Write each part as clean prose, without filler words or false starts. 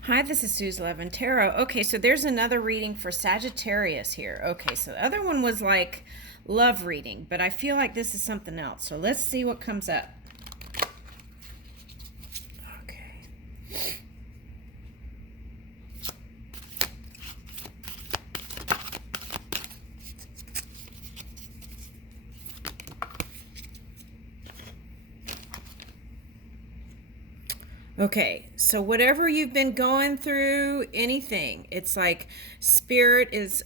Hi, this is Suze Levin Tarot. Okay, so there's another reading for Sagittarius here. Okay, so the other one was like love reading, but I feel like this is something else. So let's see what comes up. Okay. Okay, so whatever you've been going through, anything, it's like spirit is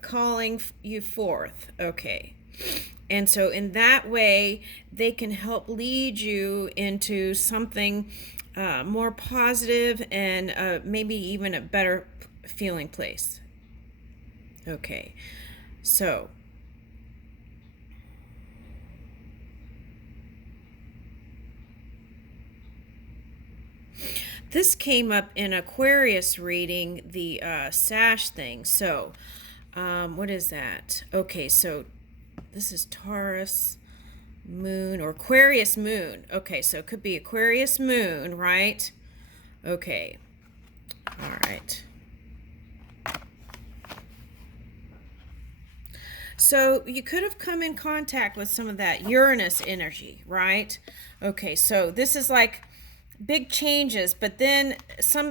calling you forth. Okay. And so, in that way, they can help lead you into something more positive and maybe even a better feeling place. Okay. So, this came up in Aquarius reading, the sash thing. So, what is that? Okay, so this is Taurus moon or Aquarius moon. Okay, so it could be Aquarius moon, right? Okay, all right. So you could have come in contact with some of that Uranus energy, right? Okay, so this is like big changes, but then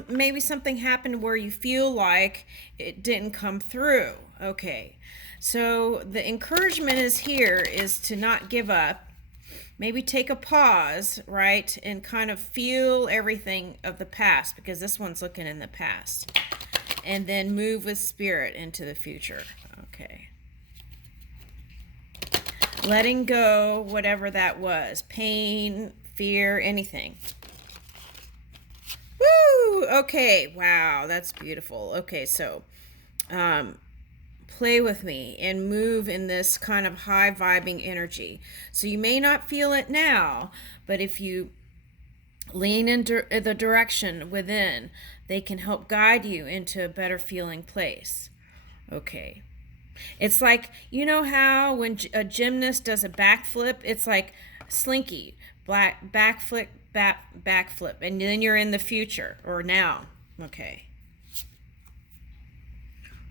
maybe something happened where you feel like it didn't come through. Okay. So the encouragement is here is to not give up. Maybe take a pause, right? And kind of feel everything of the past, because this one's looking in the past. And then move with spirit into the future. Okay. Letting go, whatever that was, pain, fear, anything. Woo! Okay, wow, that's beautiful. Okay, so play with me and move in this kind of high vibing energy. So you may not feel it now, but if you lean into the direction within, they can help guide you into a better feeling place. Okay. It's like, you know how when a gymnast does a backflip, it's like slinky, backflip, backflip, and then you're in the future or now. Okay.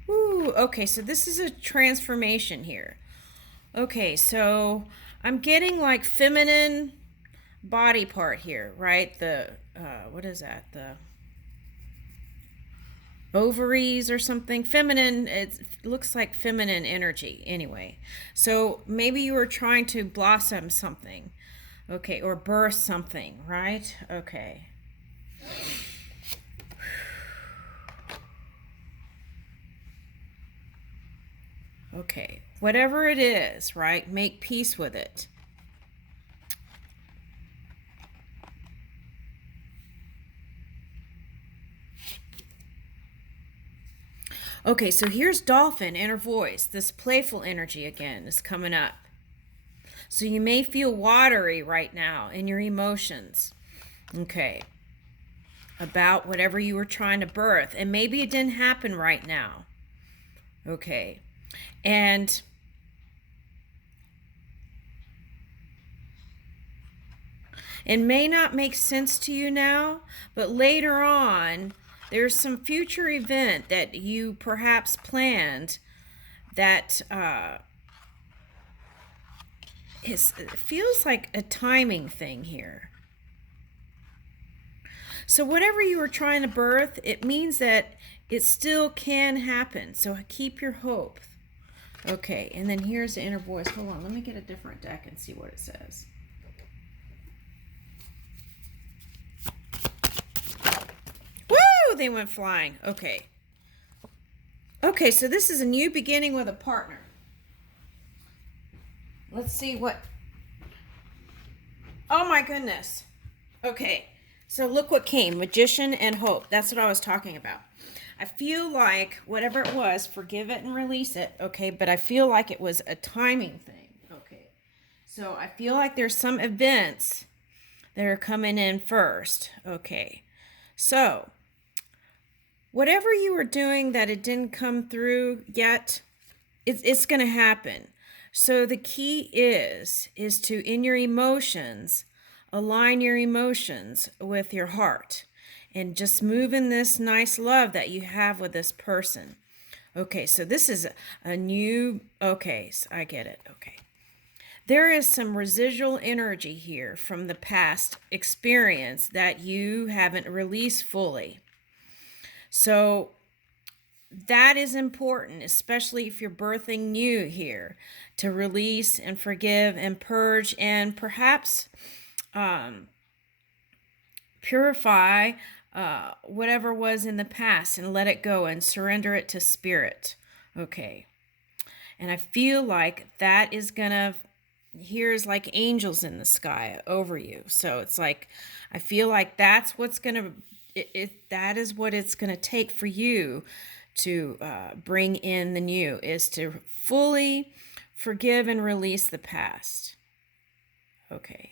Ooh, okay, so this is a transformation here. Okay, so I'm getting like feminine body part here, right? What is that? The ovaries or something, feminine. It looks like feminine energy anyway. So maybe you were trying to blossom something, okay, or birth something, right? Okay. Okay, whatever it is, right, make peace with it. Okay, so here's dolphin, inner voice. This playful energy again is coming up. So you may feel watery right now in your emotions. Okay. About whatever you were trying to birth. And maybe it didn't happen right now. Okay. And it may not make sense to you now, but later on, there's some future event that you perhaps planned that it feels like a timing thing here. So whatever you were trying to birth, it means that it still can happen. So keep your hope. Okay, and then here's the inner voice. Hold on, let me get a different deck and see what it says. Woo! They went flying. Okay. Okay, so this is a new beginning with a partner. Let's see what... Oh my goodness. Okay, so look what came. Magician and hope. That's what I was talking about. I feel like whatever it was, forgive it and release it, okay? But I feel like it was a timing thing, okay? So I feel like there's some events that are coming in first, okay? So whatever you were doing that it didn't come through yet, it's going to happen. So the key is to, in your emotions, align your emotions with your heart. and just move in this nice love that you have with this person. Okay, so this is a new, okay, so I get it. Okay. There is some residual energy here from the past experience that you haven't released fully. So that is important, especially if you're birthing new here, to release and forgive and purge and perhaps purify whatever was in the past and let it go and surrender it to spirit. Okay. And I feel like that is gonna, here's like angels in the sky over you. So it's like, I feel like that's what's gonna, that is what it's gonna take for you to bring in the new, is to fully forgive and release the past. Okay.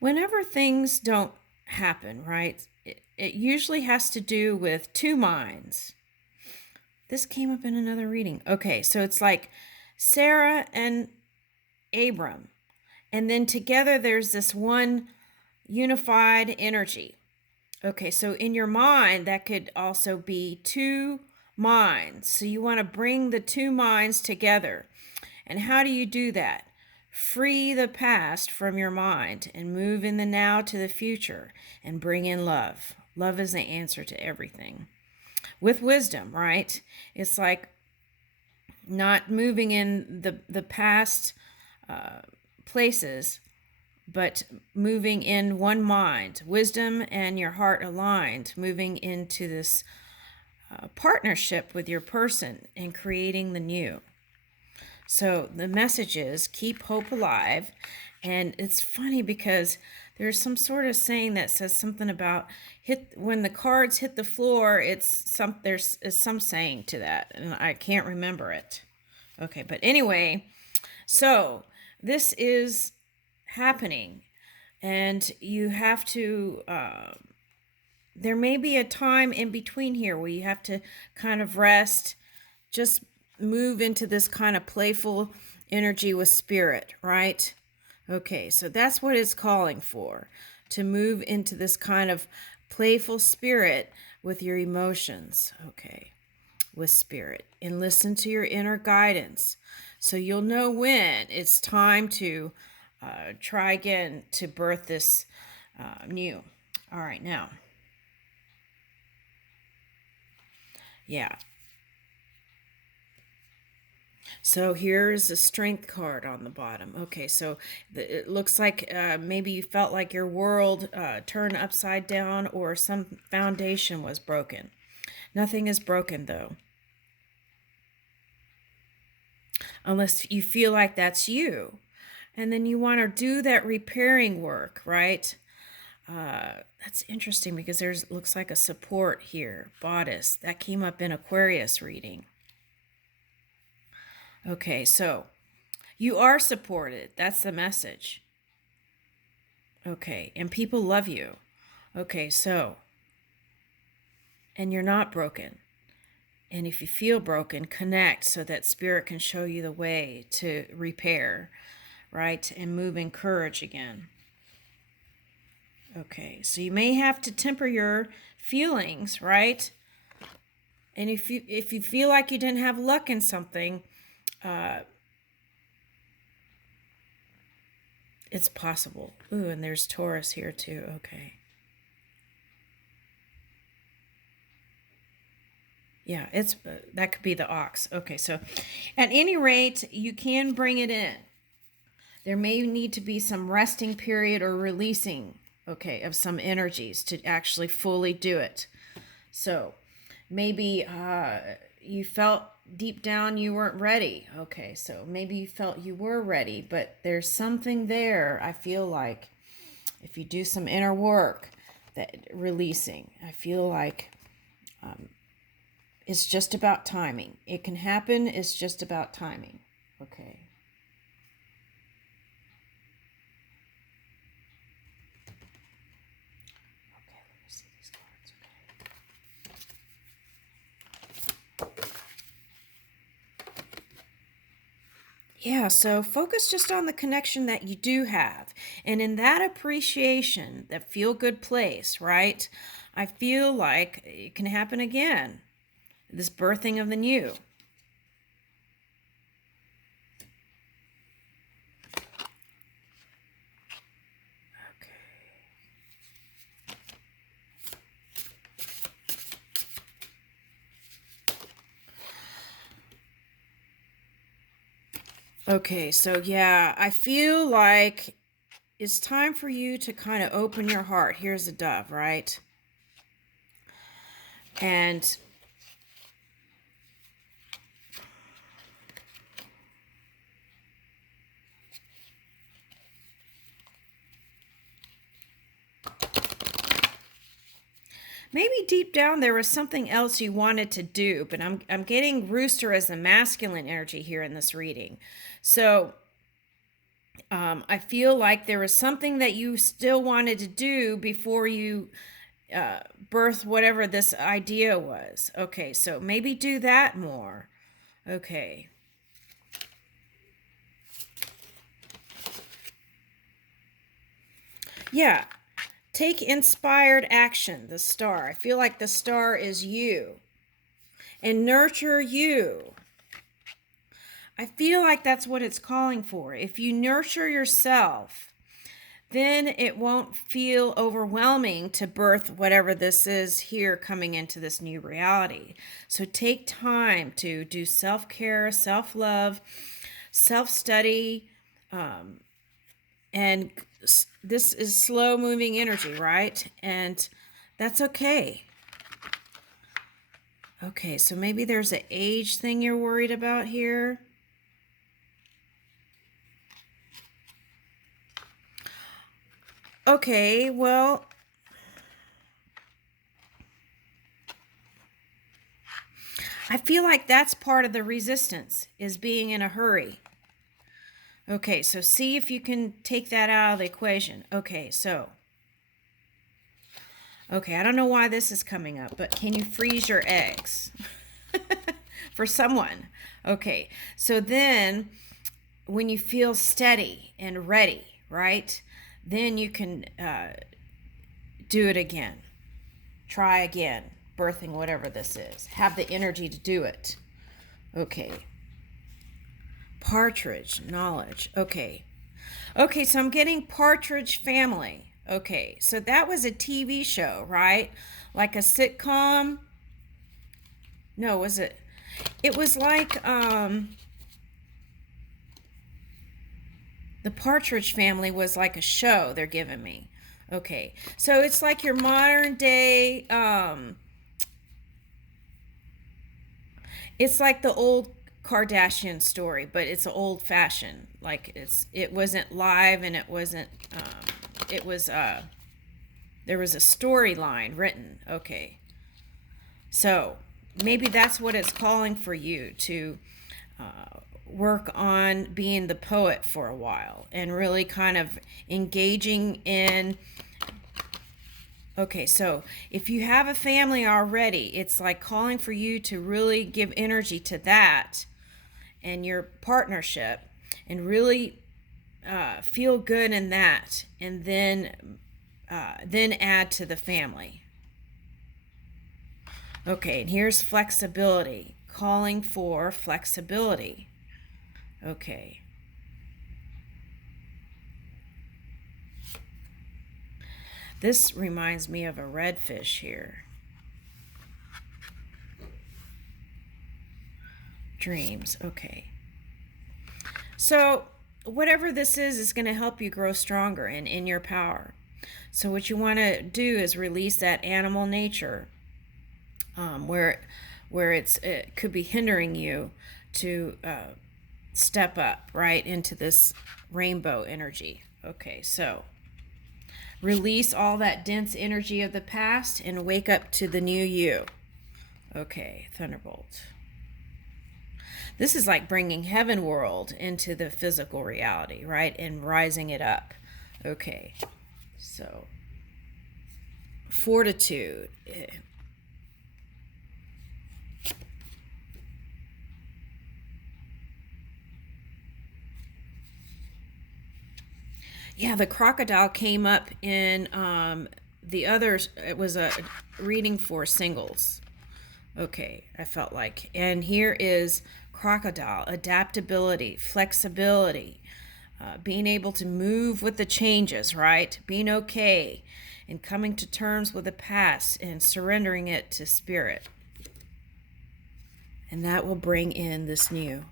Whenever things don't happen, right, it usually has to do with two minds. This came up in another reading. Okay, so it's like Sarah and Abram, and then together there's this one unified energy. Okay, so in your mind, that could also be two minds. So you want to bring the two minds together. And how do you do that? Free the past from your mind and move in the now to the future and bring in love. Love is the answer to everything. With wisdom, right? It's like not moving in the past places, but moving in one mind, wisdom and your heart aligned, moving into this partnership with your person and creating the new. So the message is keep hope alive. And it's funny because there's some sort of saying that says something about when the cards hit the floor, there's some saying to that, and I can't remember it. Okay, but anyway, so this is happening, and you have to there may be a time in between here where you have to kind of rest, just move into this kind of playful energy with spirit, right? Okay, so that's what it's calling for, to move into this kind of playful spirit with your emotions, okay, with spirit, and listen to your inner guidance so you'll know when it's time to try again to birth this new. All right, now, yeah. So here's a strength card on the bottom. Okay, so it looks like maybe you felt like your world turned upside down or some foundation was broken. Nothing is broken, though. Unless you feel like that's you. And then you want to do that repairing work, right? That's interesting because there's looks like a support here. Bodice. That came up in Aquarius reading. Okay, so you are supported. That's the message. Okay, and people love you. Okay, so, and you're not broken. And if you feel broken, connect so that spirit can show you the way to repair, right? And move in courage again. Okay, so you may have to temper your feelings, right? And if you feel like you didn't have luck in something, it's possible. Ooh, and there's Taurus here too. Okay. Yeah, it's that could be the ox. Okay, so at any rate, you can bring it in. There may need to be some resting period or releasing, okay, of some energies to actually fully do it. So maybe you felt deep down you weren't ready. Okay, so maybe you felt you were ready, but there's something there. I feel like if you do some inner work, that releasing, I feel like it's just about timing. It can happen. It's just about timing. Okay. Okay, let me see these cards. Okay. Yeah, so focus just on the connection that you do have. And in that appreciation, that feel good place, right? I feel like it can happen again. This birthing of the new. Okay, so yeah, I feel like it's time for you to kind of open your heart. Here's a dove, right? And maybe deep down there was something else you wanted to do, but I'm getting rooster as the masculine energy here in this reading. So I feel like there was something that you still wanted to do before you birth whatever this idea was. Okay, so maybe do that more. Okay. Yeah. Take inspired action, the star. I feel like the star is you. And nurture you. I feel like that's what it's calling for. If you nurture yourself, then it won't feel overwhelming to birth whatever this is here coming into this new reality. So take time to do self-care, self-love, self-study, and this is slow moving energy, right? And that's okay. Okay, so maybe there's an age thing you're worried about here. Okay, well, I feel like that's part of the resistance, is being in a hurry. Okay, so see if you can take that out of the equation. Okay, I don't know why this is coming up, but can you freeze your eggs? For someone. Okay, so then when you feel steady and ready, right, then you can do it again. Try again, birthing whatever this is. Have the energy to do it. Okay. Partridge, knowledge. Okay. Okay, so I'm getting Partridge Family. Okay, so that was a TV show, right? Like a sitcom? No, was it? It was like the Partridge Family was like a show they're giving me. Okay, so it's like your modern day it's like the old Kardashian story, but it's old fashioned. Like it wasn't live, and it wasn't it was there was a storyline written. Okay. So maybe that's what it's calling for you to work on being the poet for a while and really kind of engaging in. Okay, so if you have a family already, it's like calling for you to really give energy to that and your partnership and really feel good in that, and then add to the family. Okay, and here's flexibility, calling for flexibility. Okay. This reminds me of a redfish here. Dreams. Okay. So, whatever this is going to help you grow stronger and in your power. So, what you want to do is release that animal nature where it could be hindering you to step up right into this rainbow energy. Okay, so release all that dense energy of the past and wake up to the new you. Okay, Thunderbolt. This is like bringing heaven world into the physical reality, right? And rising it up. Okay, so fortitude. Yeah, the crocodile came up in the others. It was a reading for singles. Okay, I felt like. And here is crocodile, adaptability, flexibility, being able to move with the changes, right? Being okay and coming to terms with the past and surrendering it to spirit. And that will bring in this new.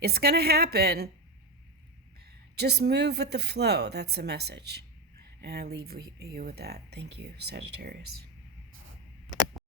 It's going to happen. Just move with the flow. That's the message. And I leave you with that. Thank you, Sagittarius.